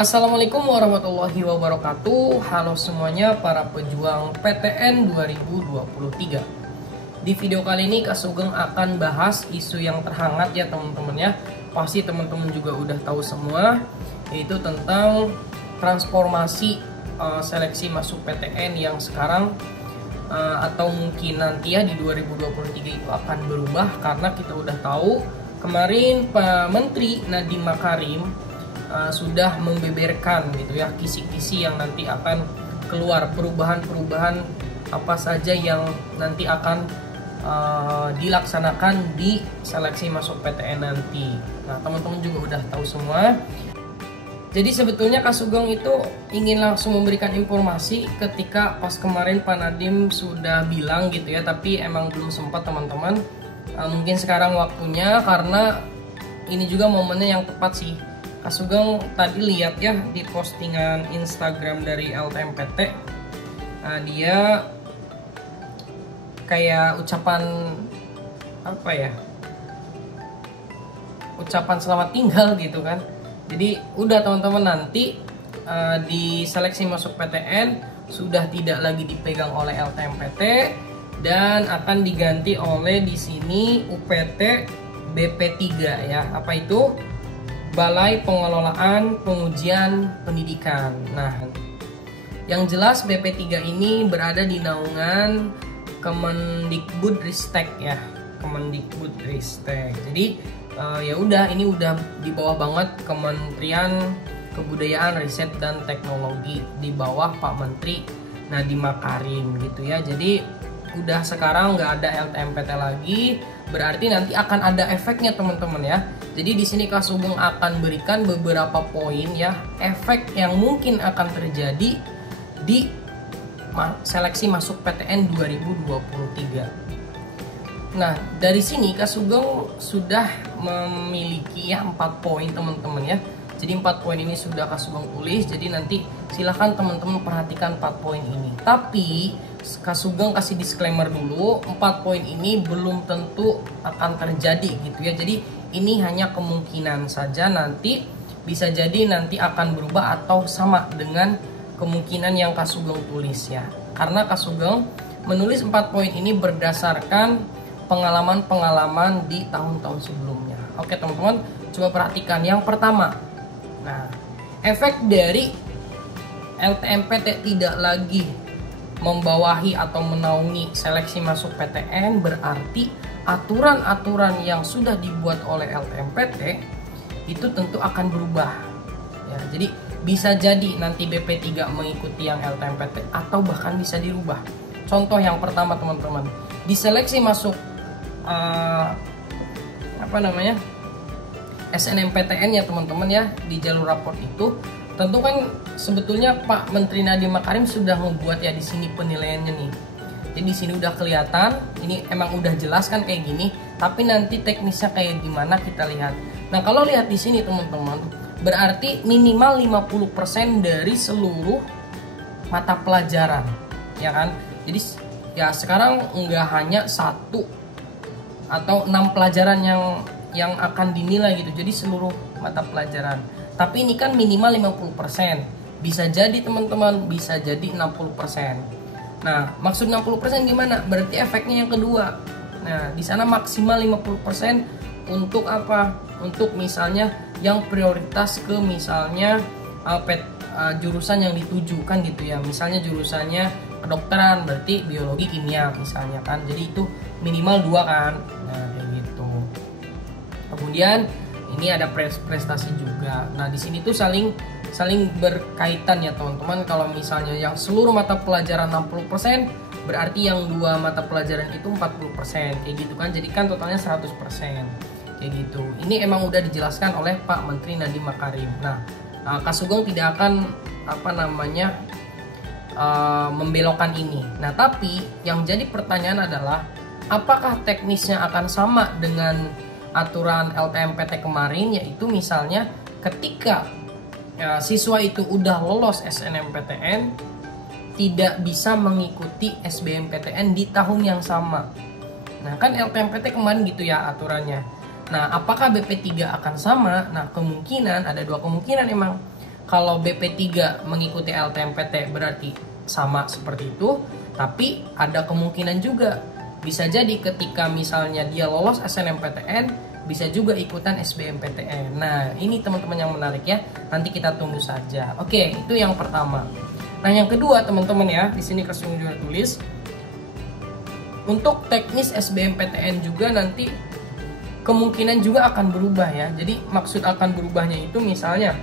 Assalamualaikum warahmatullahi wabarakatuh. Halo semuanya para pejuang PTN 2023. Di video kali ini Kak Sugeng akan bahas isu yang terhangat ya teman-teman ya. Pasti teman-teman juga udah tahu semua, yaitu tentang transformasi seleksi masuk PTN yang sekarang atau mungkin nanti ya di 2023 itu akan berubah, karena kita udah tahu kemarin Pak Menteri Nadiem Makarim sudah membeberkan gitu ya kisi-kisi yang nanti akan keluar, perubahan-perubahan apa saja yang nanti akan dilaksanakan di seleksi masuk PTN nanti. Nah, teman-teman juga udah tahu semua. Jadi sebetulnya Kak Sugeng itu ingin langsung memberikan informasi ketika pas kemarin Pak Nadiem sudah bilang gitu ya, tapi emang belum sempat teman-teman. Mungkin sekarang waktunya, karena ini juga momennya yang tepat sih. Kak Sugeng tadi lihat ya di postingan Instagram dari LTMPT, dia kayak ucapan apa ya, ucapan selamat tinggal gitu kan. Jadi udah teman-teman, nanti di seleksi masuk PTN sudah tidak lagi dipegang oleh LTMPT dan akan diganti oleh di sini UPT BP3 ya. Apa itu? Balai Pengelolaan Pengujian Pendidikan. Nah, yang jelas BP3 ini berada di naungan Kemendikbudristek ya, Kemendikbudristek. Jadi ya udah, ini udah di bawah banget Kementerian Kebudayaan, Riset dan Teknologi, di bawah Pak Menteri Nadiem Makarim gitu ya. Jadi udah sekarang nggak ada LTMPT lagi, berarti nanti akan ada efeknya teman-teman ya. Jadi di sini Kak Sugeng akan berikan beberapa poin ya, efek yang mungkin akan terjadi di seleksi masuk PTN 2023. Nah, dari sini Kak Sugeng sudah memiliki ya 4 poin teman-teman ya. Jadi 4 poin ini sudah Kak Sugeng tulis, jadi nanti silahkan teman-teman perhatikan 4 poin ini. Tapi Kak Sugeng kasih disclaimer dulu, 4 poin ini belum tentu akan terjadi gitu ya. Jadi ini hanya kemungkinan saja, nanti bisa jadi nanti akan berubah atau sama dengan kemungkinan yang Kak Sugeng tulis ya. Karena Kak Sugeng menulis 4 poin ini berdasarkan pengalaman-pengalaman di tahun-tahun sebelumnya. Oke teman-teman, coba perhatikan yang pertama. Nah, efek dari LTMPT tidak lagi membawahi atau menaungi seleksi masuk PTN berarti aturan-aturan yang sudah dibuat oleh LTMPT itu tentu akan berubah ya. Jadi bisa jadi nanti BP3 mengikuti yang LTMPT atau bahkan bisa dirubah. Contoh yang pertama teman-teman, di seleksi masuk SNMPTN ya teman-teman ya, di jalur raport itu tentu kan sebetulnya Pak Menteri Nadiem Makarim sudah membuat ya di sini penilaiannya nih. Jadi di sini udah kelihatan, ini emang udah jelas kan kayak gini, tapi nanti teknisnya kayak gimana kita lihat. Nah, kalau lihat di sini teman-teman, berarti minimal 50% dari seluruh mata pelajaran, ya kan? Jadi ya sekarang nggak hanya 1 atau 6 pelajaran yang akan dinilai gitu. Jadi seluruh mata pelajaran. Tapi ini kan minimal 50%. Bisa jadi teman-teman, bisa jadi 60%. Nah, maksud 60% gimana? Berarti efeknya yang kedua. Nah, di sana maksimal 50% untuk apa? Untuk misalnya yang prioritas ke misalnya jurusan yang dituju kan gitu ya. Misalnya jurusannya kedokteran, berarti biologi kimia misalnya kan. Jadi itu minimal 2 kan. Nah, kayak gitu. Kemudian ini ada prestasi juga. Nah, di sini tuh saling berkaitan ya teman-teman. Kalau misalnya yang seluruh mata pelajaran 60%, berarti yang 2 mata pelajaran itu 40%, kayak gitu kan. Jadi kan totalnya 100%, kayak gitu. Ini emang udah dijelaskan oleh Pak Menteri Nadiem Makarim. Nah, Kak Sugeng tidak akan membelokkan ini. Nah, tapi yang jadi pertanyaan adalah apakah teknisnya akan sama dengan aturan LTMPT kemarin, yaitu misalnya ketika siswa itu udah lolos SNMPTN tidak bisa mengikuti SBMPTN di tahun yang sama. Nah, kan LTMPT kemarin gitu ya aturannya. Nah, apakah BP3 akan sama? Nah, kemungkinan ada 2 kemungkinan emang. kalau BP3 mengikuti LTMPT berarti sama seperti itu, tapi ada kemungkinan juga bisa jadi ketika misalnya dia lolos SNMPTN bisa juga ikutan SBMPTN. Nah, ini teman-teman yang menarik ya. Nanti kita tunggu saja. Oke, itu yang pertama. Nah, yang kedua teman-teman ya, di sini Kak Sugeng juga tulis untuk teknis SBMPTN juga nanti kemungkinan juga akan berubah ya. Jadi maksud akan berubahnya itu misalnya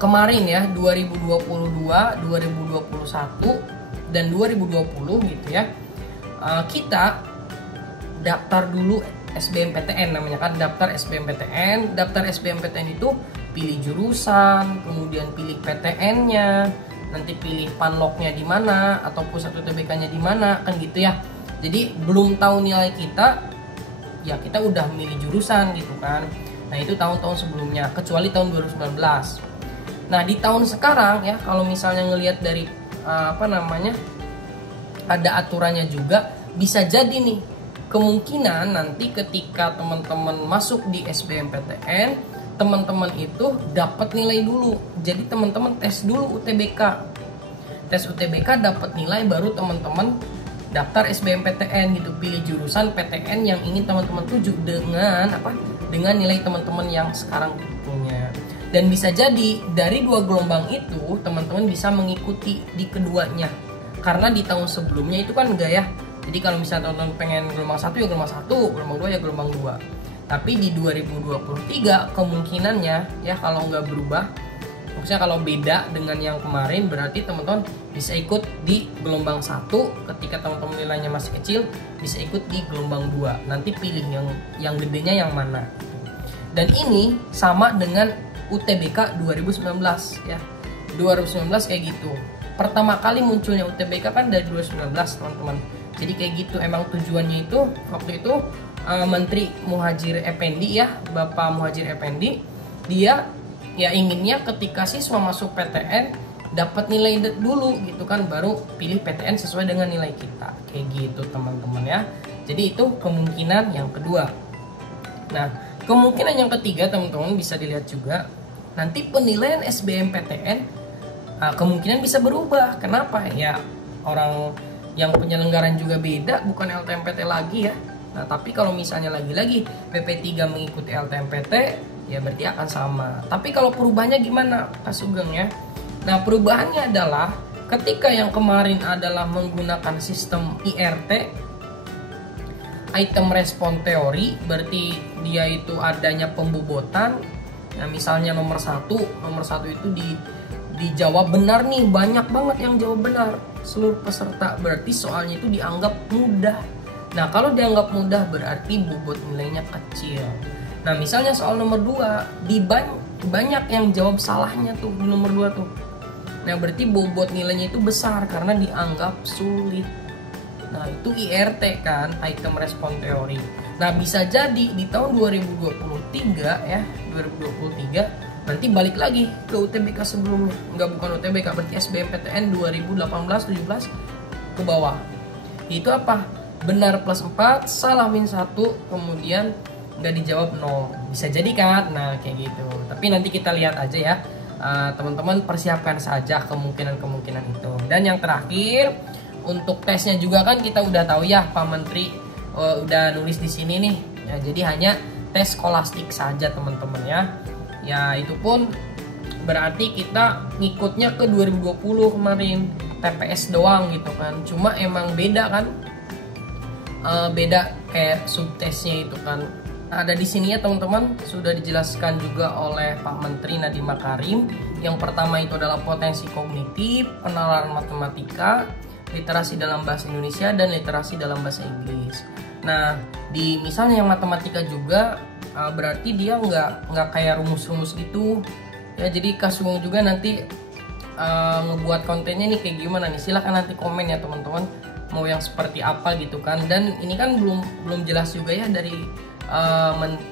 kemarin ya 2022, 2021 dan 2020 gitu ya. Kita daftar dulu SBMPTN namanya kan, daftar SBMPTN. Daftar SBMPTN itu pilih jurusan, kemudian pilih PTN-nya, nanti pilih panloknya di mana atau pusat UTBK-nya di mana kan gitu ya. Jadi belum tahu nilai kita, ya kita udah milih jurusan gitu kan. Nah, itu tahun-tahun sebelumnya, kecuali tahun 2019. Nah, di tahun sekarang ya, kalau misalnya ngelihat dari ada aturannya juga, bisa jadi nih kemungkinan nanti ketika teman-teman masuk di SBMPTN, teman-teman itu dapat nilai dulu. Jadi teman-teman tes dulu UTBK. Tes UTBK dapat nilai baru teman-teman daftar SBMPTN gitu, pilih jurusan PTN yang ingin teman-teman tuju dengan dengan nilai teman-teman yang sekarang punya. Dan bisa jadi dari dua gelombang itu teman-teman bisa mengikuti di keduanya. Karena di tahun sebelumnya itu kan enggak ya. Jadi kalau misalnya teman-teman pengen gelombang 1 ya gelombang 1, gelombang 2 ya gelombang 2. Tapi di 2023 kemungkinannya ya kalau nggak berubah, maksudnya kalau beda dengan yang kemarin, berarti teman-teman bisa ikut di gelombang 1 ketika teman-teman nilainya masih kecil, bisa ikut di gelombang 2. Nanti pilih yang gedenya yang mana. Dan ini sama dengan UTBK 2019 ya. 2019 kayak gitu. Pertama kali munculnya UTBK kan dari 2019 teman-teman. Jadi kayak gitu, emang tujuannya itu waktu itu Menteri Muhadjir Effendi ya, Bapak Muhadjir Effendi, dia ya inginnya ketika siswa masuk PTN dapat nilai dulu gitu kan, baru pilih PTN sesuai dengan nilai kita. Kayak gitu teman-teman ya. Jadi itu kemungkinan yang kedua. Nah, kemungkinan yang ketiga teman-teman bisa dilihat juga, nanti penilaian SBMPTN kemungkinan bisa berubah. Kenapa? Ya orang yang penyelenggaran juga beda, bukan LTMPT lagi ya. Nah, tapi kalau misalnya lagi-lagi PP3 mengikuti LTMPT, ya berarti akan sama. Tapi kalau perubahannya gimana, Kak Sugeng ya? Nah, perubahannya adalah ketika yang kemarin adalah menggunakan sistem IRT, item respon teori, berarti dia itu adanya pembobotan. Nah, misalnya nomor satu itu dijawab benar nih, banyak banget yang jawab benar seluruh peserta, berarti soalnya itu dianggap mudah. Nah, kalau dianggap mudah berarti bobot nilainya kecil. Nah, misalnya soal nomor 2 banyak yang jawab salahnya tuh di nomor 2 tuh. Nah, berarti bobot nilainya itu besar karena dianggap sulit. Nah, itu IRT kan, item respon teori. Nah, bisa jadi di tahun 2023 ya, 2023 nanti balik lagi ke UTBK sebelumnya. Bukan UTBK, berarti SBMPTN 2018-17 ke bawah. Itu apa? Benar plus 4, salah min 1, kemudian nggak dijawab 0. Bisa jadi kan? Nah, kayak gitu. Tapi nanti kita lihat aja ya. Teman-teman persiapkan saja kemungkinan-kemungkinan itu. Dan yang terakhir, untuk tesnya juga kan kita udah tahu ya, Pak Menteri udah nulis di sini nih. Ya, jadi hanya tes skolastik saja teman-teman ya. Ya, itu pun berarti kita ngikutnya ke 2020 kemarin, TPS doang gitu kan. Cuma emang beda kan, beda kayak subtesnya itu kan. Nah, ada di sini ya teman-teman, sudah dijelaskan juga oleh Pak Menteri Nadiem Makarim. Yang pertama itu adalah potensi kognitif, penalaran matematika, literasi dalam bahasa Indonesia, dan literasi dalam bahasa Inggris. Nah, di misalnya yang matematika juga berarti dia nggak kayak rumus-rumus gitu ya. Jadi Kak Sugeng juga nanti ngebuat kontennya nih kayak gimana nih, silahkan nanti komen ya teman-teman, mau yang seperti apa gitu kan. Dan ini kan belum jelas juga ya dari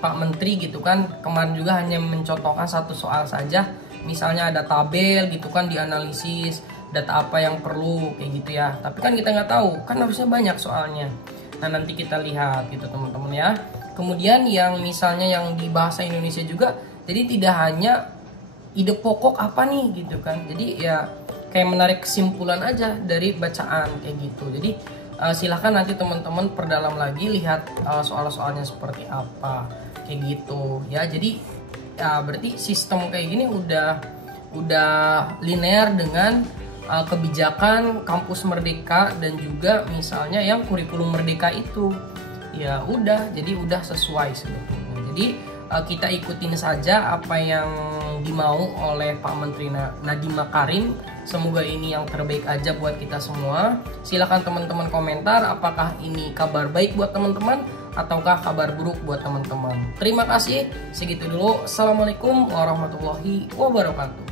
Pak Menteri gitu kan. Kemarin juga hanya mencontohkan satu soal saja, misalnya ada tabel gitu kan, dianalisis data apa yang perlu kayak gitu ya. Tapi kan kita nggak tahu, kan harusnya banyak soalnya. Nah, nanti kita lihat gitu teman-teman ya. Kemudian yang misalnya yang di bahasa Indonesia juga, jadi tidak hanya ide pokok apa nih gitu kan. Jadi ya kayak menarik kesimpulan aja dari bacaan kayak gitu. Jadi silahkan nanti teman-teman perdalam lagi, lihat soal-soalnya seperti apa kayak gitu ya. Jadi ya berarti sistem kayak gini udah linear dengan kebijakan kampus merdeka dan juga misalnya yang kurikulum merdeka itu ya udah, jadi udah sesuai sebetulnya. Jadi kita ikutin saja apa yang dimau oleh Pak Menteri Nadiem Makarim. Semoga ini yang terbaik aja buat kita semua. Silahkan teman-teman komentar apakah ini kabar baik buat teman-teman ataukah kabar buruk buat teman-teman. Terima kasih, segitu dulu. Assalamualaikum warahmatullahi wabarakatuh.